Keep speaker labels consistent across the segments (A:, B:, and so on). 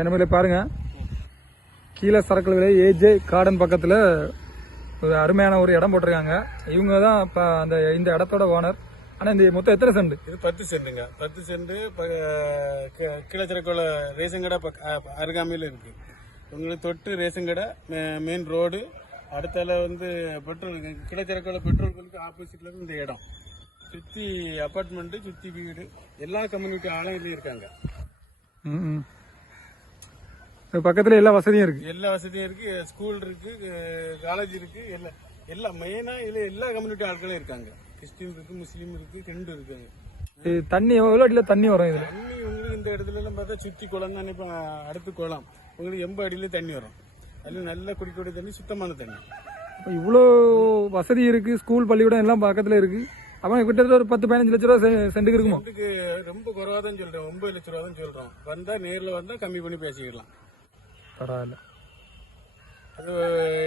A: என்ன பாருங்க. கீழே சரக்கு விலை ஏஜே கார்டன் பக்கத்துல ஒரு அருமையான ஒரு இடம் போட்டிருக்காங்க. இவங்க தான் இப்ப அந்த இந்த இடத்தோட ஓனர் ஆனா இந்த மொத்தம் எத்தனை சென்ட்
B: இது பத்து சென்ட்டுங்க பத்து சென்ட் கிளச்சிறக்கோள ரேஷன் கடை அருகாமையில் இருக்கு. உங்களுக்கு தொட்டு ரேஷன் கடை மெயின் ரோடு அடுத்தால வந்து பெட்ரோல் கிளச்சிறக்கோள பெட்ரோல் பங்க் ஆப்போசிட்ல இந்த இடம். சுத்தி அப்பார்ட்மெண்ட் சுத்தி வீடு. எல்லா கம்யூனிட்டி ஆளும் இதுல இருக்காங்க.
A: ம், பக்கத்துல எல்லா வசதியும் இருக்கு.
B: எல்லா வசதியும் இருக்கு ஸ்கூல் இருக்கு காலேஜ் இருக்கு எல்லா எல்லா மெயினா இதுல எல்லா கம்யூனிட்டி ஆட்களும் இருக்காங்க. கிறிஸ்டின் இருக்கு முஸ்லீம் இருக்கு ஹிந்து இருக்காங்க
A: இது தண்ணி எவ்வளோ அடியில தண்ணி வரும் இதுல?
B: தண்ணி உங்களுக்கு இந்த இடத்துல எல்லாம் பார்த்தா சுத்தி குளம் தானே இப்போ அடுத்து குளம். உங்களுக்கு எண்பது அடியில தண்ணி வரும். அதில் நல்ல குடிக்கக்கூடிய தண்ணி சுத்தமான தண்ணி.
A: இவ்வளோ வசதி இருக்கு ஸ்கூல் பள்ளிக்கூடம் எல்லாம் பக்கத்துல இருக்கு. அவன் கிட்டத்தட்ட ஒரு பத்து பதினஞ்சு லட்ச ரூபா சென்ட்டுக்கு இருக்குமோ?
B: ரொம்ப குறைவா தான் சொல்றேன் ஒன்பது லட்ச ரூபா தான் சொல்றோம். வந்தா நேர்ல வந்தா கம்மி பண்ணி பேசிக்கலாம்.
A: பரவாயில்ல.
B: அது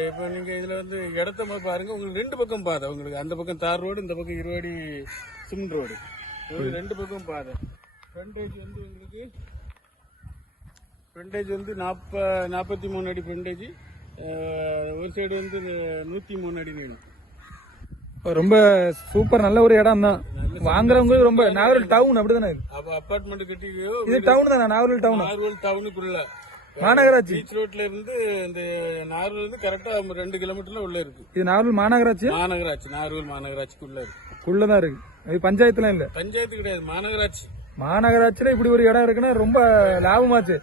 B: இப்போ நீங்க இதுல வந்து இடத்த போய் பாருங்க. உங்களுக்கு ரெண்டு பக்கம் பாதை உங்களுக்கு. அந்த பக்கம் தார் ரோடு இந்த பக்கம் இருவாடி சிமெண்ட் ரோடு. ரெண்டு பக்கம் பாதை. ஃப்ரண்டேஜ் வந்து உங்களுக்கு ஃப்ரண்டேஜ் வந்து நாற்ப நாற்பத்தி மூணு அடி ஃப்ரண்டேஜ் ஒரு சைடு வந்து நூற்றி மூணு அடி வேணும்
A: ரொம்ப சூப்பர் நல்ல ஒரு இடம் தான். வாங்குறவங்க ரொம்ப நாகர்கோவில் டவுன் அப்படிதானே
B: அப்பார்ட்மெண்ட் கட்டியோ
A: இது டவுன் தானே நாகர்கோவில் டவுன்
B: நார்வல் டவுனுக்குள்ள
A: மாநகராட்சி?
B: பீச் ரோட்ல இருந்து இந்த நார்வல் இருந்து கரெக்டா ரெண்டு கிலோமீட்டர்ல உள்ள இருக்கு.
A: இது நாகர்கோவில் மாநகராட்சி
B: மாநகராட்சி நார்வல் மாநகராட்சிக்குள்ள இருக்கு.
A: உள்ளதான் இருக்கு. இது பஞ்சாயத்துலாம் இல்ல?
B: பஞ்சாயத்து கிடையாது மாநகராட்சி.
A: மாநகராட்சியில இப்படி ஒரு இடம் இருக்குன்னா ரொம்ப லாபமாச்சு.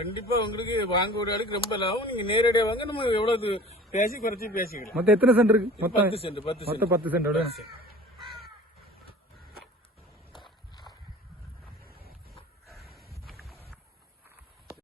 B: கண்டிப்பா உங்களுக்கு வாங்க ஒரு ஆளுக்கு ரொம்ப லாபம். நீங்க நேரடியா வாங்க நம்ம எவ்வளவு பேசி குறைச்சி பேசிக்கலாம்.
A: மொத்தம் எத்தனை சென்ட் இருக்கு? மொத்தம்
B: பத்து சென்ட்
A: பத்து சென்ட்
B: பத்து சென்ட்.